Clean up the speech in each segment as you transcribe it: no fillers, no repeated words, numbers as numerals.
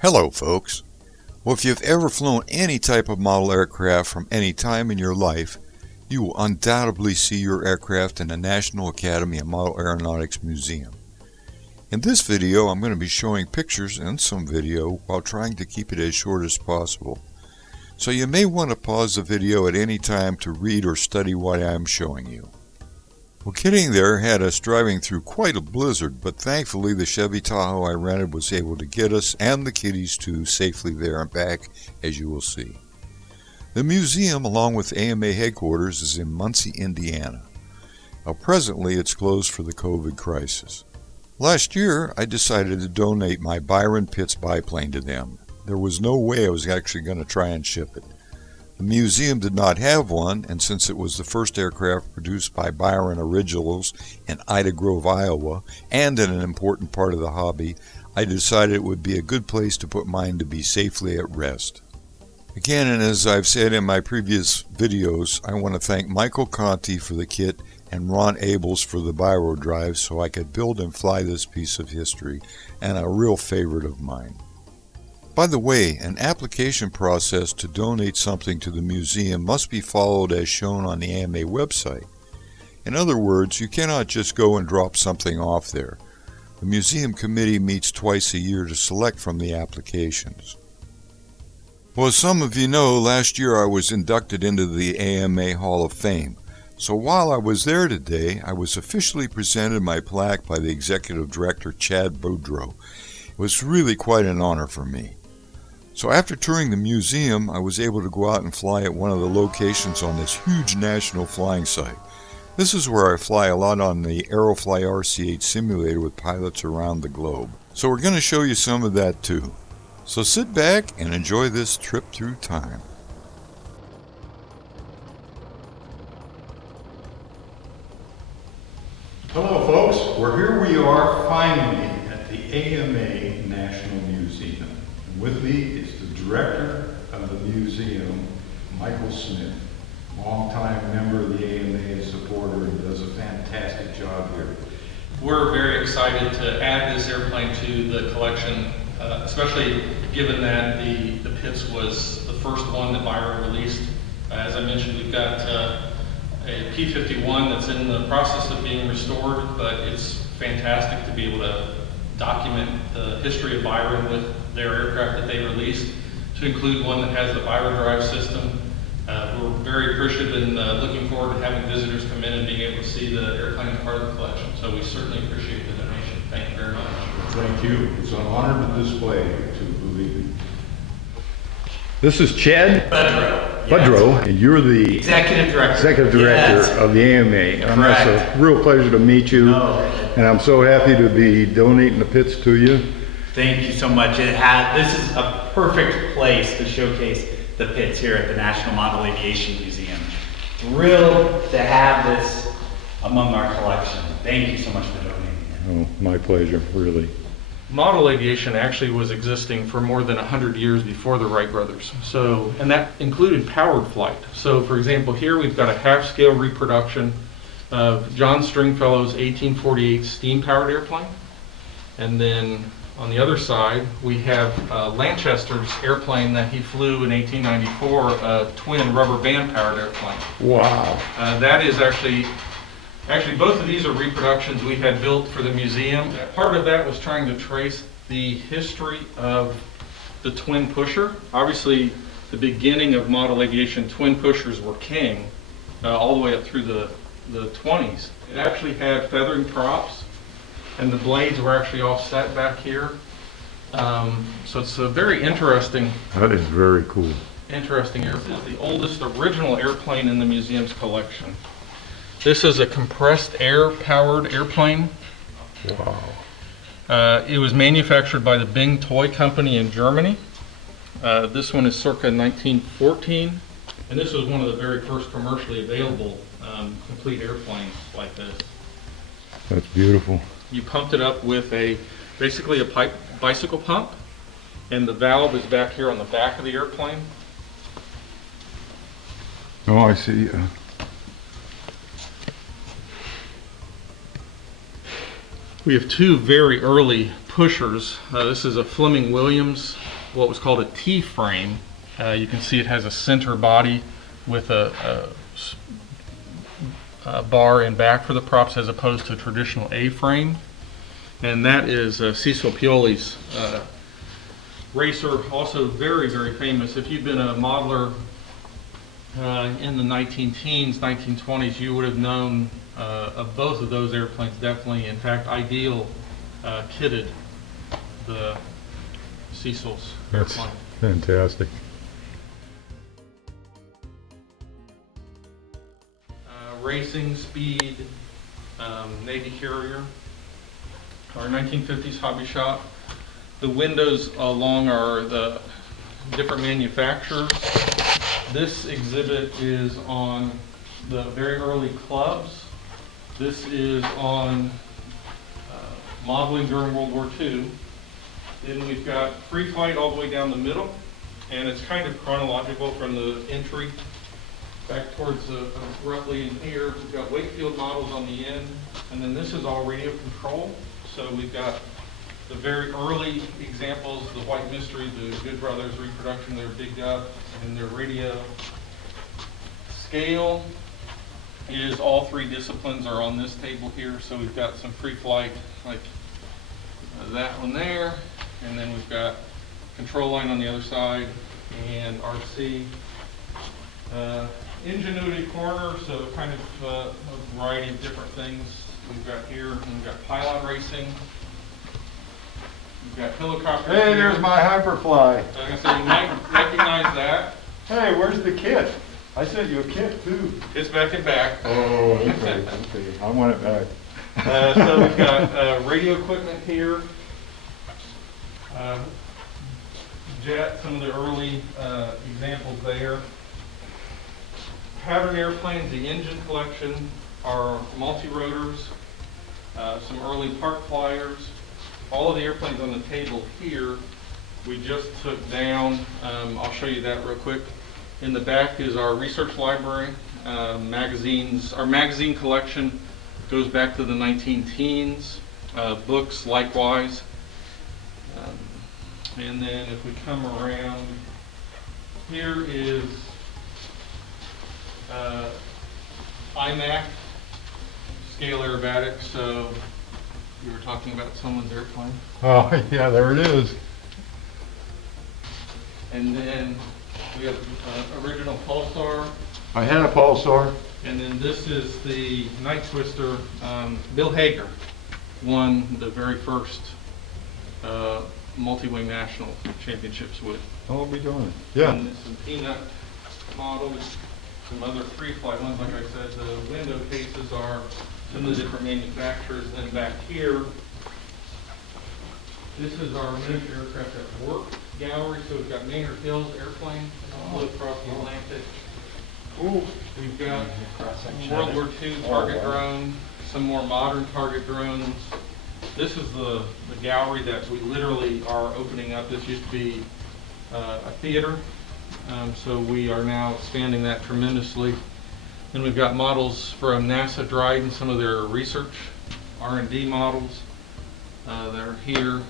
Hello folks. Well, if you've ever flown any type of model aircraft from any time in your life, you will undoubtedly see your aircraft in the National Academy of Model Aeronautics Museum. In this video, I'm going to be showing pictures and some video while trying to keep it as short as possible. So you may want to pause the video at any time to read or study what I am showing you. Well, getting there had us driving through quite a blizzard, but thankfully the Chevy Tahoe I rented was able to get us and the kiddies too safely there and back, as you will see. The museum, along with AMA headquarters, is in Muncie, Indiana. Now, presently it's closed for the COVID crisis. Last year, I decided to donate my Byron Pitts biplane to them. There was no way I was actually going to try and ship it. The museum did not have one, and since it was the first aircraft produced by Byron Originals in Ida Grove, Iowa, and in an important part of the hobby, I decided it would be a good place to put mine to be safely at rest. Again, and as I've said in my previous videos, I want to thank Michael Conti for the kit and Ron Abels for the Biro drive so I could build and fly this piece of history, and a real favorite of mine. By the way, an application process to donate something to the museum must be followed as shown on the AMA website. In other words, you cannot just go and drop something off there. The museum committee meets twice a year to select from the applications. Well, as some of you know, last year I was inducted into the AMA Hall of Fame. So while I was there today, I was officially presented my plaque by the executive director, Chad Boudreau. It was really quite an honor for me. So after touring the museum, I was able to go out and fly at one of the locations on this huge national flying site. This is where I fly a lot on the Aerofly RC-8 simulator with pilots around the globe. So we're going to show you some of that too. So sit back and enjoy this trip through time. Hello folks, here we are finally at the AMA National Museum. And with me is the director of the museum, Michael Smith, longtime member of the AMA and supporter, and does a fantastic job here. We're very excited to add this airplane to the collection, especially given that the Pitts was the first one that Byron released. As I mentioned, we've got a P-51 that's in the process of being restored, but it's fantastic to be able to document the history of Byron with their aircraft that they released, to include one that has the Byron drive system. We're very appreciative and looking forward to having visitors come in and being able to see the airplane as part of the collection. So we certainly appreciate the donation. Thank you very much. Thank you. It's an honor to display, to believe it. This is Chad Boudreau, and you're the executive director yes. of the AMA. And it's a real pleasure to meet you. And I'm so happy to be donating the Pitts to you. Thank you so much. This is a perfect place to showcase the Pitts here at the National Model Aviation Museum. Thrilled to have this among our collection. Thank you so much for donating it. Oh, my pleasure, really. Model aviation actually was existing for more than 100 years before the Wright brothers. So, and that included powered flight. So for example, here we've got a half-scale reproduction of John Stringfellow's 1848 steam-powered airplane. And then on the other side, we have Lanchester's airplane that he flew in 1894, a twin rubber band-powered airplane. Wow. That is actually both of these are reproductions we had built for the museum. Part of that was trying to trace the history of the twin pusher. Obviously, the beginning of model aviation, twin pushers were king all the way up through the 20s. It actually had feathering props, and the blades were actually offset back here. So it's a very interesting. That is very cool. Interesting airplane. This is the oldest original airplane in the museum's collection. This is a compressed air powered airplane. Wow. It was manufactured by the Bing Toy Company in Germany. This one is circa 1914, and this was one of the very first commercially available complete airplanes like this. That's beautiful. You pumped it up with basically a bicycle pump, and the valve is back here on the back of the airplane. Oh, I see. We have two very early pushers. This is a Fleming Williams, what was called a T-frame. You can see it has a center body with a bar and back for the props as opposed to a traditional A-frame. And that is Cecil Pioli's racer, also very, very famous. If you've been a modeler in the 19-teens, 1920s, you would have known of both of those airplanes, definitely. In fact, Ideal kitted the Cecil's airplane. Fantastic. Racing Speed Navy Carrier, our 1950s hobby shop. The windows along are the different manufacturers. This exhibit is on the very early clubs. This is on modeling during World War II. Then we've got free flight all the way down the middle, and it's kind of chronological from the entry back towards roughly in here. We've got Wakefield models on the end, and then this is all radio control. So we've got the very early examples, the White Mystery, the Good Brothers reproduction, they're bigged up, and their radio. Scale is all three disciplines are on this table here. So we've got some free flight, like that one there, and then we've got control line on the other side, and RC. Ingenuity corner, so kind of a variety of different things we've got here. And we've got pylon racing. We've got helicopter. Hey, there's my Hyperfly. So I'm gonna say you might recognize that. Hey, where's the kit? I sent you a kit too. It's back and back. Oh, okay. I want it back. So we've got radio equipment here. Jet, some of the early examples there. Pattern airplanes, the engine collection are multi-rotors, some early park flyers. All of the airplanes on the table here we just took down. I'll show you that real quick. In the back is our research library, magazines. Our magazine collection goes back to the 19-teens, books likewise. And then if we come around, here is IMAC, scale aerobatics. So you were talking about someone's airplane. Oh, yeah, there it is. And then we have original Pulsar. I had a Pulsar. And then this is the Night Twister. Bill Hager won the very first multi-wing national championships with. I'll be doing it. Yeah. And some Peanut models, some other free flight ones. Like I said, the window cases are some of the different manufacturers. Then back here, this is our miniature aircraft at work gallery. So we've got Maynard Hill's airplane all across the Atlantic. Ooh. We've got World War II target drone, some more modern target drones. This is the gallery that we literally are opening up. This used to be a theater, so we are now expanding that tremendously. And we've got models from NASA Dryden, some of their research R&D models that are here.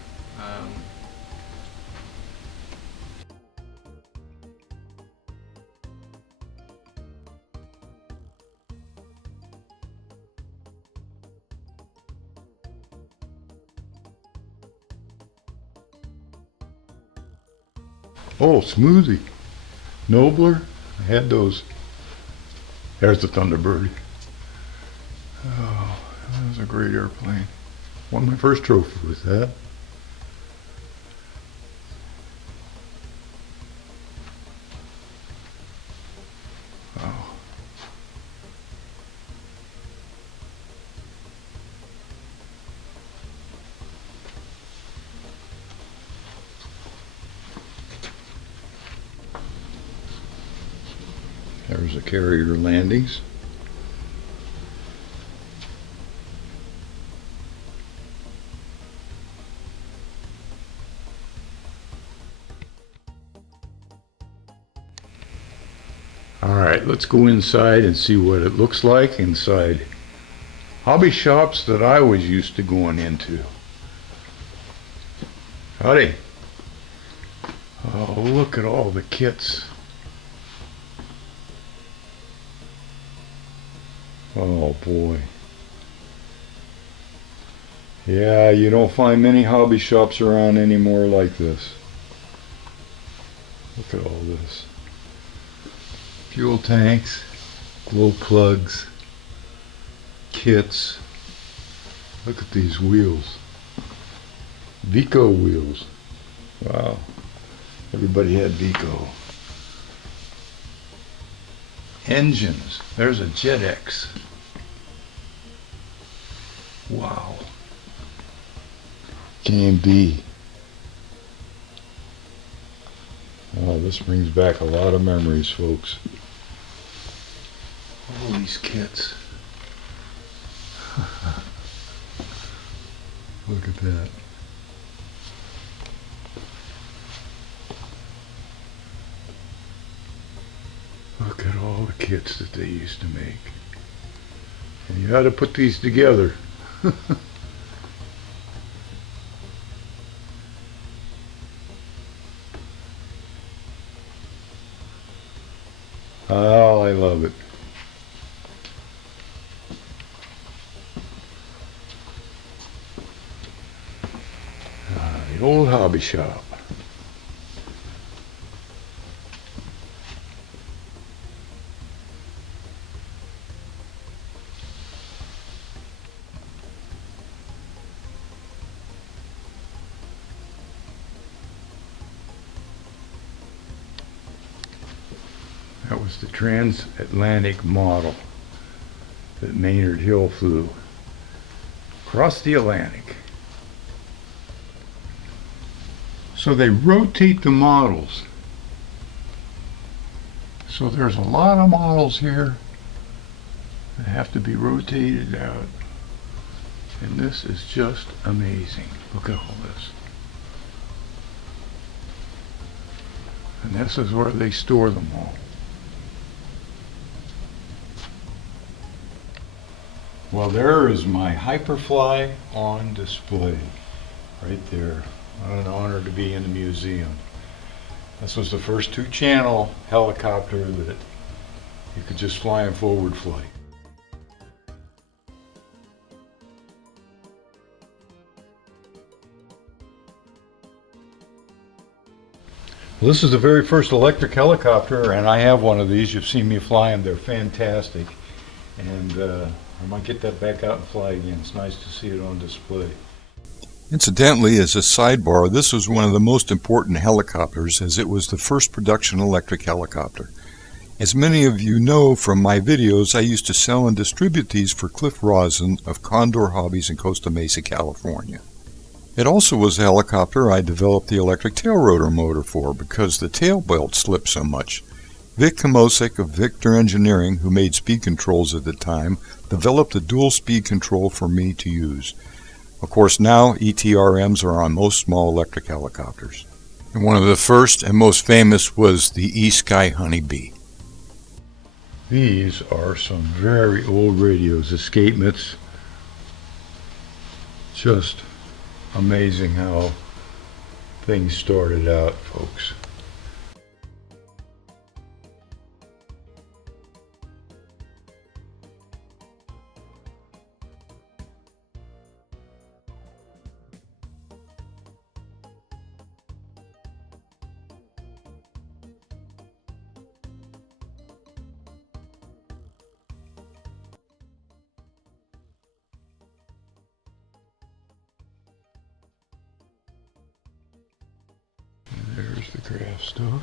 Oh, Smoothie. Nobler. I had those. There's the Thunderbird. Oh, that was a great airplane. Won my first trophy with that. Wow. There's the carrier landings. All right, let's go inside and see what it looks like inside hobby shops that I was used to going into. Howdy. Oh, look at all the kits. Oh boy. Yeah, you don't find many hobby shops around anymore like this. Look at all this. Fuel tanks, glow plugs, kits. Look at these wheels. Vico wheels. Wow. Everybody had Vico. Engines. There's a JetX. Wow. K&B. Oh, this brings back a lot of memories, folks. All these kits. Look at that. Look at all the kits that they used to make. And you had to put these together. Oh, I love it. The old hobby shop. That was the transatlantic model that Maynard Hill flew across the Atlantic. So they rotate the models. So there's a lot of models here that have to be rotated out. And this is just amazing. Look at all this. And this is where they store them all. Well, there is my Hyperfly on display, right there. What an honor to be in the museum. This was the first 2-channel helicopter that you could just fly in forward flight. Well, this is the very first electric helicopter, and I have one of these. You've seen me fly them. They're fantastic. And I might get that back out and fly again. It's nice to see it on display. Incidentally, as a sidebar, this was one of the most important helicopters as it was the first production electric helicopter. As many of you know from my videos, I used to sell and distribute these for Cliff Rosen of Condor Hobbies in Costa Mesa, California. It also was a helicopter I developed the electric tail rotor motor for because the tail belt slipped so much. Vic Kamosik of Victor Engineering, who made speed controls at the time, developed a dual speed control for me to use. Of course, now ETRMs are on most small electric helicopters. And one of the first and most famous was the E-Sky Honeybee. These are some very old radios, escapements. Just amazing how things started out, folks. There's the craft stuff.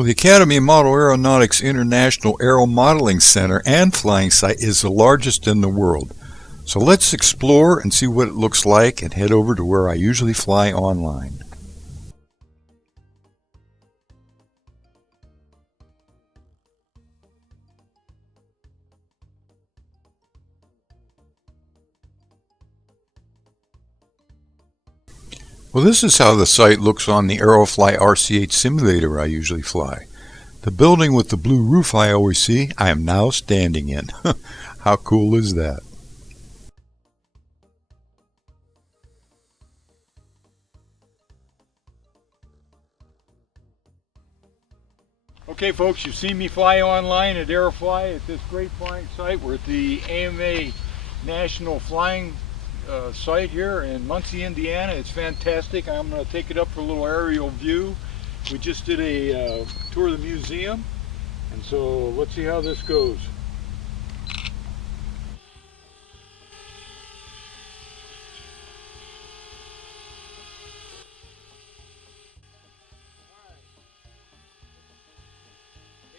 Well, the Academy of Model Aeronautics International Aero Modeling Center and Flying Site is the largest in the world. So let's explore and see what it looks like and head over to where I usually fly online. Well, this is how the site looks on the Aerofly RC8 simulator I usually fly. The building with the blue roof I always see, I am now standing in. How cool is that? Okay folks, you've seen me fly online at Aerofly at this great flying site. We're at the AMA National Flying site here in Muncie, Indiana. It's fantastic. I'm going to take it up for a little aerial view. We just did a tour of the museum, and so let's see how this goes.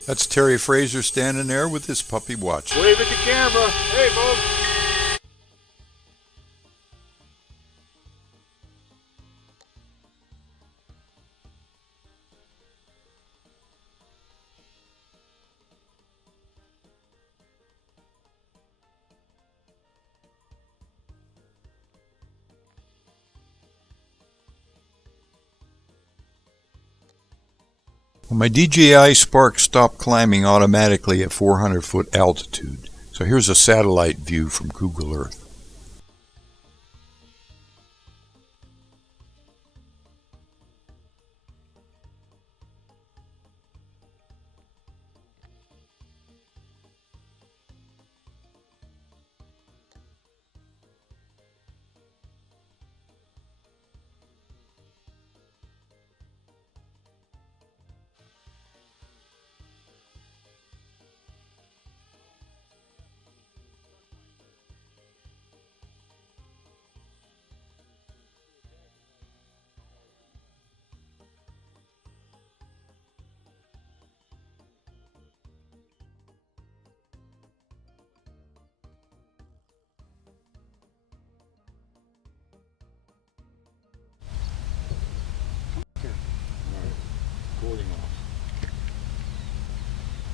That's Terry Fraser standing there with his puppy watching. Wave at the camera. Hey folks. Well, my DJI Spark stopped climbing automatically at 400-foot altitude. So here's a satellite view from Google Earth.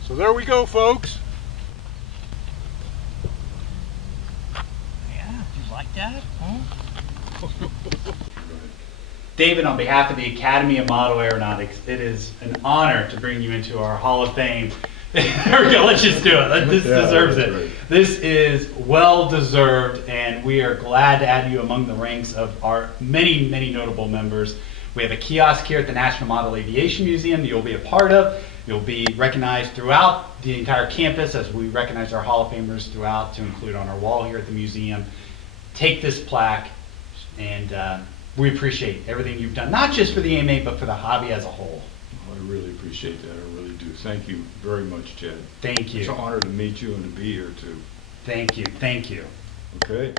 So there we go, folks. Yeah, you like that? Huh? David, on behalf of the Academy of Model Aeronautics, it is an honor to bring you into our Hall of Fame. There we go, let's just do it. This deserves it. Right. This is well deserved, and we are glad to add you among the ranks of our many, many notable members. We have a kiosk here at the National Model Aviation Museum that you'll be a part of. You'll be recognized throughout the entire campus as we recognize our Hall of Famers throughout, to include on our wall here at the museum. Take this plaque, and we appreciate everything you've done, not just for the AMA, but for the hobby as a whole. Well, I really appreciate that. I really do. Thank you very much, Chad. Thank you. It's an honor to meet you and to be here, too. Thank you. Thank you. Okay.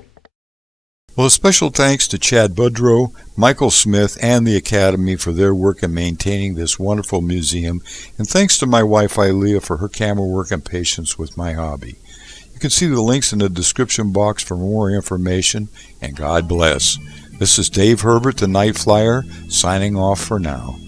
Well, a special thanks to Chad Budrow, Michael Smith, and the Academy for their work in maintaining this wonderful museum, and thanks to my wife Ilea for her camera work and patience with my hobby. You can see the links in the description box for more information, and God bless. This is Dave Herbert, the Night Flyer, signing off for now.